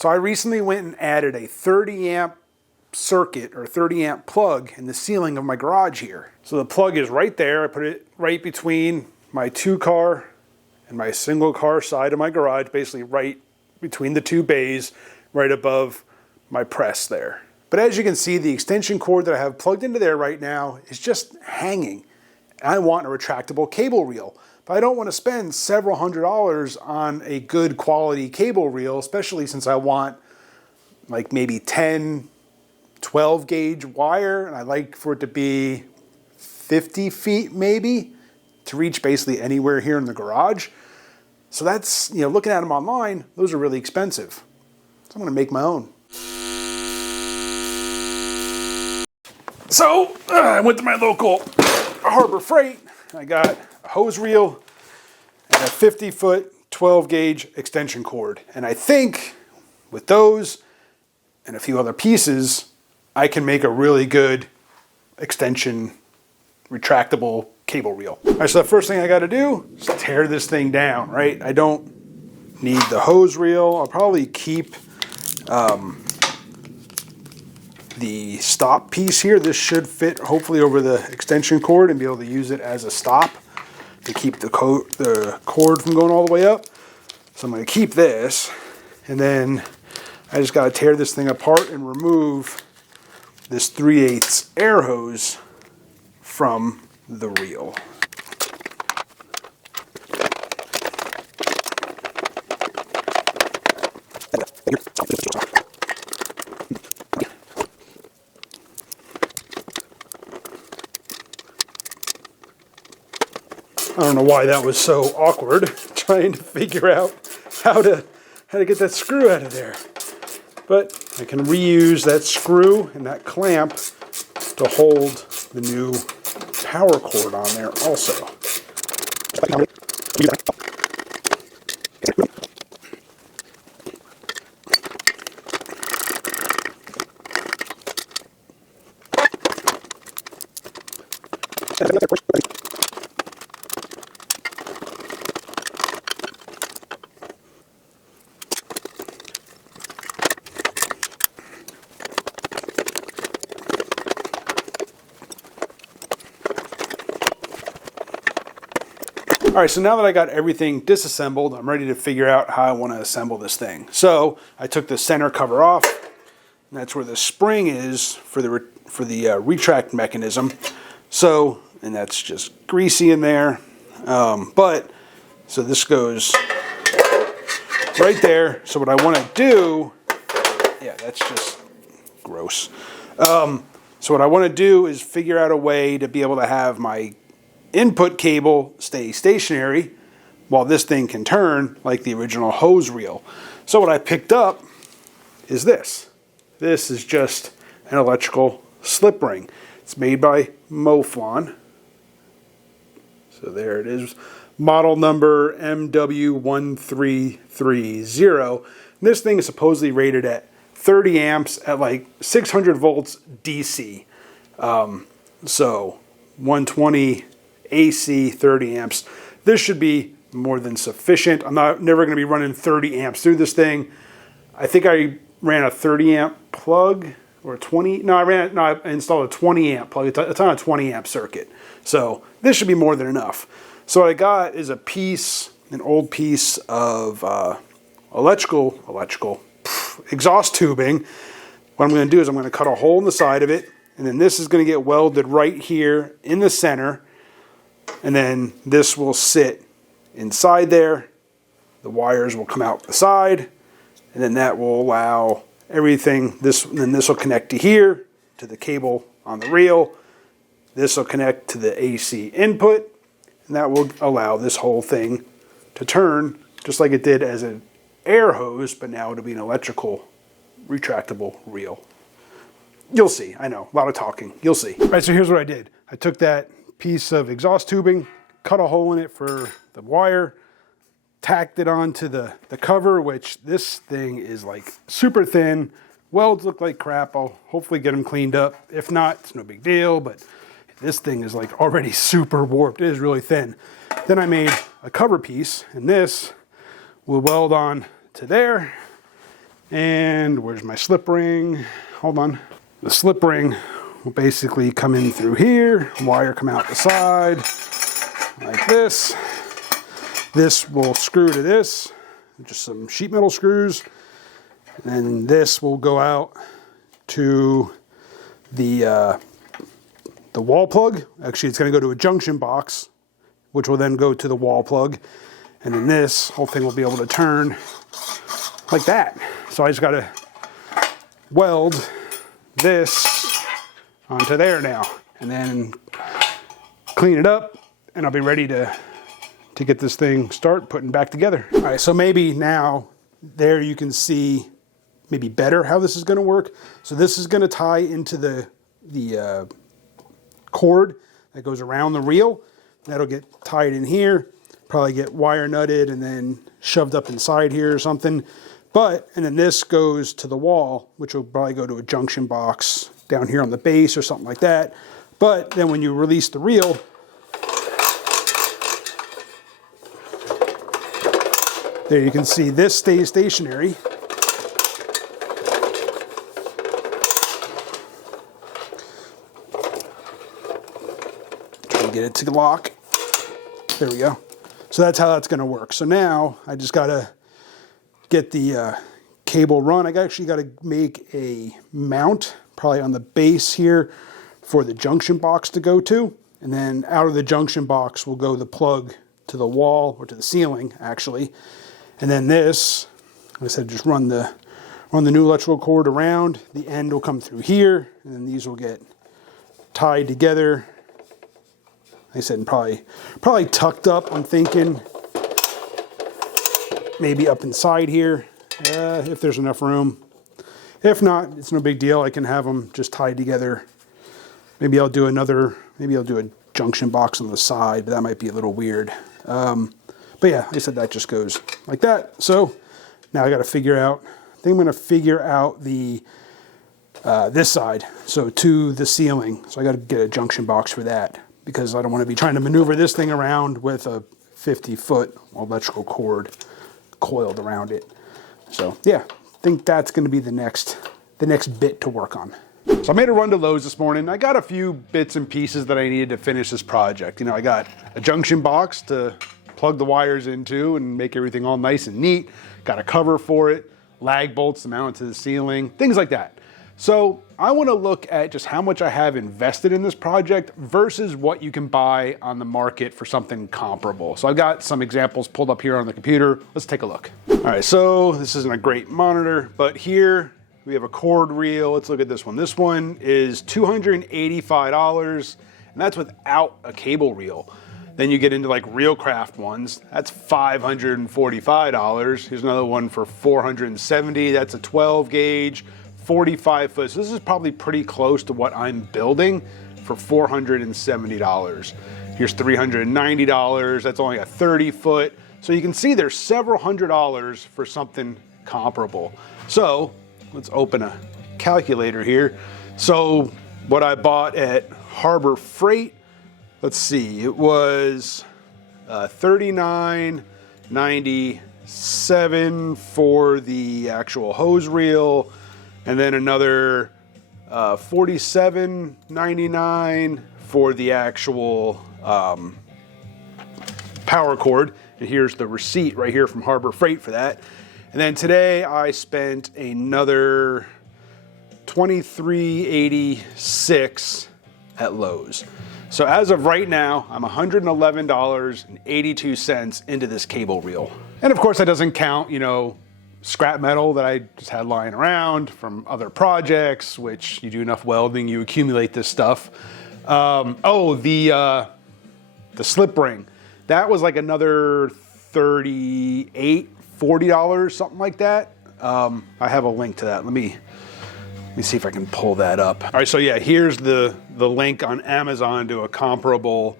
So I recently went and added a 30 amp circuit or 30 amp plug in the ceiling of my garage here. So the plug is right there. I put it right between my 2-car and my single car side of my garage, basically right between the 2 bays, right above my press there. But as you can see, the extension cord that I have plugged into there right now is just hanging. I want a retractable cable reel, but I don't want to spend several $100s on a good quality cable reel, especially since I want like maybe 10, 12 gauge wire, and I like for it to be 50 feet maybe to reach basically anywhere here in the garage. So that's, looking at them online, those are really expensive. So I'm going to make my own. So I went to my local Harbor Freight. I got a hose reel and a 50-foot 12 gauge extension cord. And I think with those and a few other pieces, I can make a really good extension retractable cable reel. All right, so the first thing I got to do is tear this thing down, right? I don't need the hose reel. I'll probably keep the stop piece here. This should fit hopefully over the extension cord and be able to use it as a stop to keep the cord from going all the way up. So I'm going to keep this, and then I just got to tear this thing apart and remove this 3/8 air hose from the reel. I don't know why that was so awkward, trying to figure out how to get that screw out of there. But I can reuse that screw and that clamp to hold the new power cord on there also. All right, so now that I got everything disassembled, I'm ready to figure out how I want to assemble this thing. So I took the center cover off, and that's where the spring is for the retract mechanism. So, and that's just greasy in there. So this goes right there. So what I want to do, yeah, that's just gross. So what I want to do is figure out a way to be able to have my input cable stay stationary while this thing can turn like the original hose reel. So what I picked up is this. This is just an electrical slip ring. It's made by Moflon. So there it is. Model number MW1330. This thing is supposedly rated at 30 amps at like 600 volts DC. So 120 AC, 30 amps. This should be more than sufficient. I'm never going to be running 30 amps through this thing. I think I ran a 30 amp plug or 20. No, I installed a 20 amp plug. It's on a 20 amp circuit. So this should be more than enough. So what I got is an old piece of electrical exhaust tubing. What I'm going to do is I'm going to cut a hole in the side of it, and then this is going to get welded right here in the center. And then this will sit inside there. The wires will come out the side, and then that will allow everything. Then this will connect to here, to the cable on the reel. This will connect to the AC input, and that will allow this whole thing to turn just like it did as an air hose, but now it'll be an electrical retractable reel. You'll see. I know, a lot of talking. You'll see. All right, so here's what I did. I took that piece of exhaust tubing, cut a hole in it for the wire, tacked it onto the cover, which this thing is like super thin. Welds look like crap. I'll hopefully get them cleaned up. If not, it's no big deal, but this thing is like already super warped. It is really thin. Then I made a cover piece, and this will weld on to there, And where's my slip ring? Hold on. The slip ring will basically come in through here, wire come out the side like this. This will screw to this, just some sheet metal screws. And then this will go out to the wall plug. Actually, it's going to go to a junction box, which will then go to the wall plug. And then this whole thing will be able to turn like that. So I just got to weld this onto there now, and then clean it up, and I'll be ready to get this thing start putting back together. All right, so maybe now there you can see maybe better how this is going to work. So this is going to tie into the cord that goes around the reel. That'll get tied in here, probably get wire nutted and then shoved up inside here or something. And then this goes to the wall, which will probably go to a junction box down here on the base or something like that. But then when you release the reel, there you can see this stays stationary. Try to get it to lock. There we go. So that's how that's going to work. So now I just got to get the cable run. I actually got to make a mount probably on the base here for the junction box to go to. And then out of the junction box will go the plug to the wall, or to the ceiling actually. And then this, like I said, just run the new electrical cord around. The end will come through here, and then these will get tied together. Like I said, and probably tucked up, I'm thinking. Maybe up inside here, if there's enough room. If not, it's no big deal. I can have them just tied together. Maybe I'll do a junction box on the side, but that might be a little weird. But yeah, like I said, that just goes like that. So now I got to figure out, I think I'm going to figure out the this side, so to the ceiling. So I got to get a junction box for that, because I don't want to be trying to maneuver this thing around with a 50-foot electrical cord coiled around it. So yeah, I think that's going to be the next bit to work on. So I made a run to Lowe's this morning. I got a few bits and pieces that I needed to finish this project. You know, I got a junction box to plug the wires into and make everything all nice and neat. Got a cover for it, lag bolts to mount it to the ceiling, things like that. So I want to look at just how much I have invested in this project versus what you can buy on the market for something comparable. So I've got some examples pulled up here on the computer. Let's take a look. All right, so this isn't a great monitor, but here we have a cord reel. Let's look at this one. This one is $285, and that's without a cable reel. Then you get into like Reelcraft ones. That's $545. Here's another one for $470. That's a 12 gauge. 45 foot. So this is probably pretty close to what I'm building for $470. Here's $390. That's only a 30 foot. So you can see there's several $100s for something comparable. So let's open a calculator here. So what I bought at Harbor Freight, let's see, it was $39.97 for the actual hose reel, and then another $47.99 for the actual power cord. And here's the receipt right here from Harbor Freight for that. And then today I spent another $23.86 at Lowe's. So as of right now, I'm $111.82 into this cable reel. And of course that doesn't count, you know, scrap metal that I just had lying around from other projects, which you do enough welding, you accumulate this stuff. The slip ring. That was like another $38, $40, something like that. I have a link to that. Let me see if I can pull that up. All right, so yeah, here's the link on Amazon to a comparable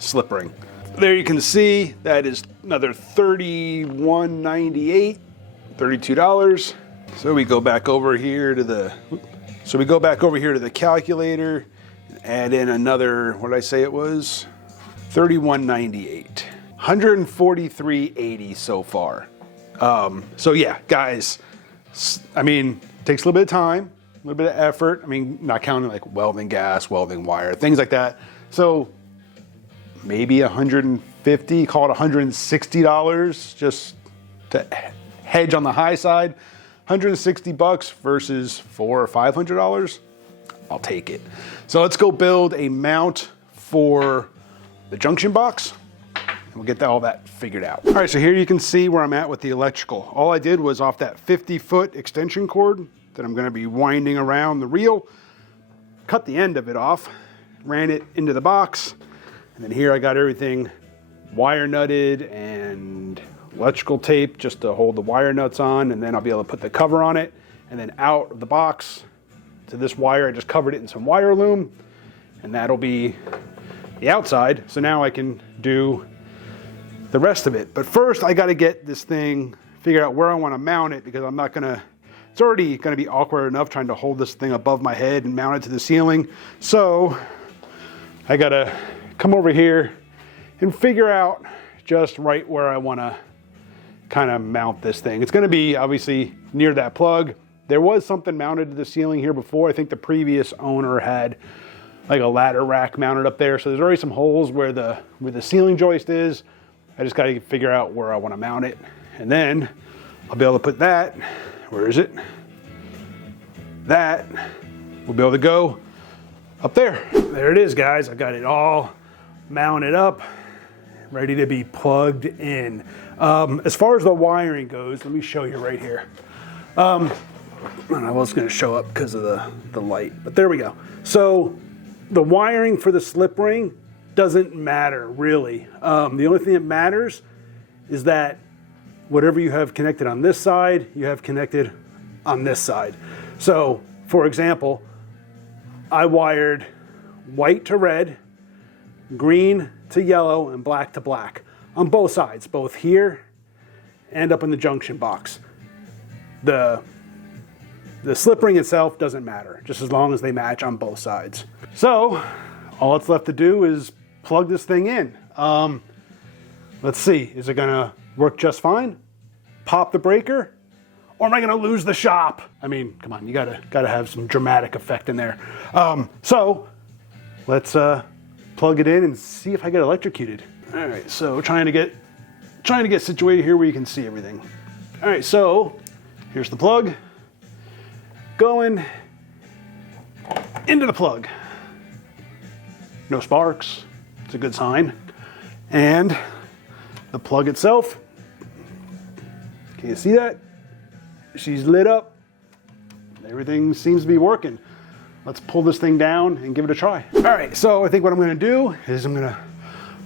slip ring. There you can see that is another $31.98, $32. So we go back over here to the calculator and add in another, what did I say it was? $31.98. $143.80 so far. So yeah, guys, I mean, it takes a little bit of time, a little bit of effort. I mean, not counting like welding gas, welding wire, things like that. So maybe $150, call it $160 just to hedge on the high side. $160 versus $400 or $500. I'll take it. So let's go build a mount for the junction box. And we'll get all that figured out. All right, so here you can see where I'm at with the electrical. All I did was off that 50-foot extension cord that I'm gonna be winding around the reel, cut the end of it off, ran it into the box, and then here I got everything wire nutted and electrical tape just to hold the wire nuts on, and then I'll be able to put the cover on it, and then out of the box to this wire, I just covered it in some wire loom, and that'll be the outside. So now I can do the rest of it. But first I got to get this thing figured out where I want to mount it, because it's already going to be awkward enough trying to hold this thing above my head and mount it to the ceiling. So I got to come over here and figure out just right where I want to kind of mount this thing. It's going to be obviously near that plug. There was something mounted to the ceiling here before. I think the previous owner had like a ladder rack mounted up there. So there's already some holes where the ceiling joist is. I just got to figure out where I want to mount it. And then I'll be able to put that, where is it? That will be able to go up there. There it is, guys. I got it all mounted up, ready to be plugged in. As far as the wiring goes, let me show you right here. I don't know what's going to show up because of the light, but there we go. So the wiring for the slip ring doesn't matter really. The only thing that matters is that whatever you have connected on this side, you have connected on this side. So for example, I wired white to red, green to yellow, and black to black on both sides, both here and up in the junction box. The slip ring itself doesn't matter, just as long as they match on both sides. So all that's left to do is plug this thing in. Let's see, is it gonna work just fine? Pop the breaker? Or am I gonna lose the shop? I mean, come on, you gotta have some dramatic effect in there. So let's plug it in and see if I get electrocuted. All right, so trying to get situated here where you can see everything. All right, so here's the plug. Going into the plug. No sparks, it's a good sign. And the plug itself, can you see that? She's lit up. Everything seems to be working. Let's pull this thing down and give it a try. All right, so I think what I'm gonna do is I'm gonna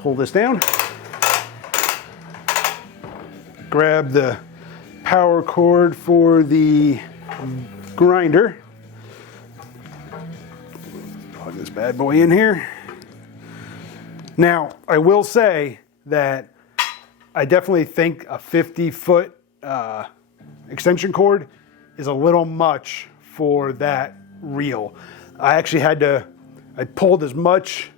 pull this down, grab the power cord for the grinder, plug this bad boy in here. Now, I will say that I definitely think a 50-foot extension cord is a little much for that reel. I pulled as much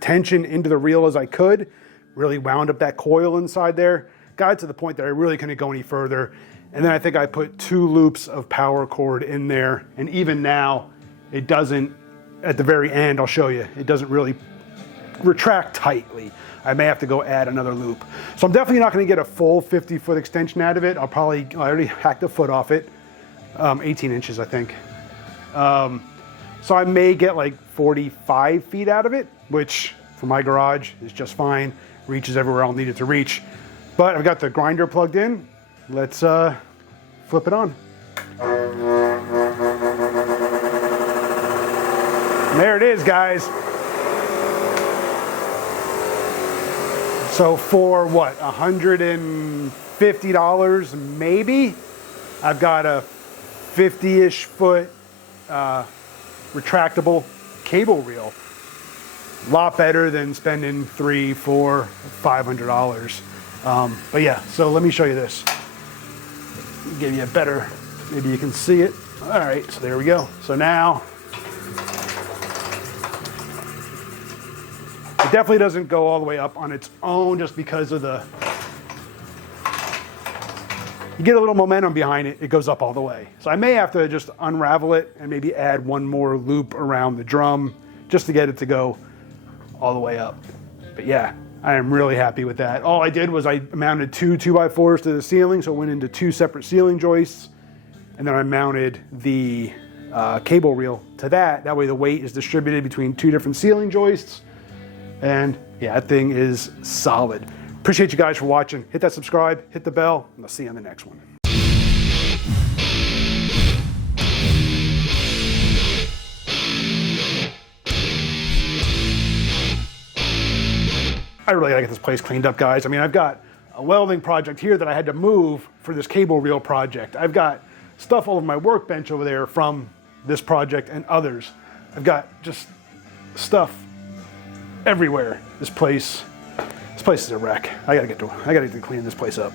tension into the reel as I could, really wound up that coil inside there, got it to the point that I really couldn't go any further. And then I think I put 2 loops of power cord in there. And even now, it doesn't, at the very end, I'll show you, it doesn't really retract tightly. I may have to go add another loop. So I'm definitely not gonna get a full 50-foot extension out of it. I already hacked a foot off it, 18 inches, I think. So I may get like 45 feet out of it, which for my garage is just fine. Reaches everywhere I'll need it to reach. But I've got the grinder plugged in. Let's flip it on. And there it is, guys. So for what, $150 maybe? I've got a 50-ish foot retractable cable reel. A lot better than spending $300, $400, $500. But yeah, so let me show you this. Give you a better, maybe you can see it. All right, so there we go. So now, it definitely doesn't go all the way up on its own just because of the you get a little momentum behind it, it goes up all the way. So I may have to just unravel it and maybe add one more loop around the drum just to get it to go all the way up. But yeah, I am really happy with that. All I did was I mounted two 2x4s to the ceiling, so it went into two separate ceiling joists, and then I mounted the cable reel to that. That way the weight is distributed between two different ceiling joists, and yeah, that thing is solid. Appreciate you guys for watching. Hit that subscribe, hit the bell, and I'll see you on the next one. I really gotta get this place cleaned up, guys. I mean, I've got a welding project here that I had to move for this cable reel project. I've got stuff all over my workbench over there from this project and others. I've got just stuff everywhere. This place is a wreck. I gotta get to clean this place up.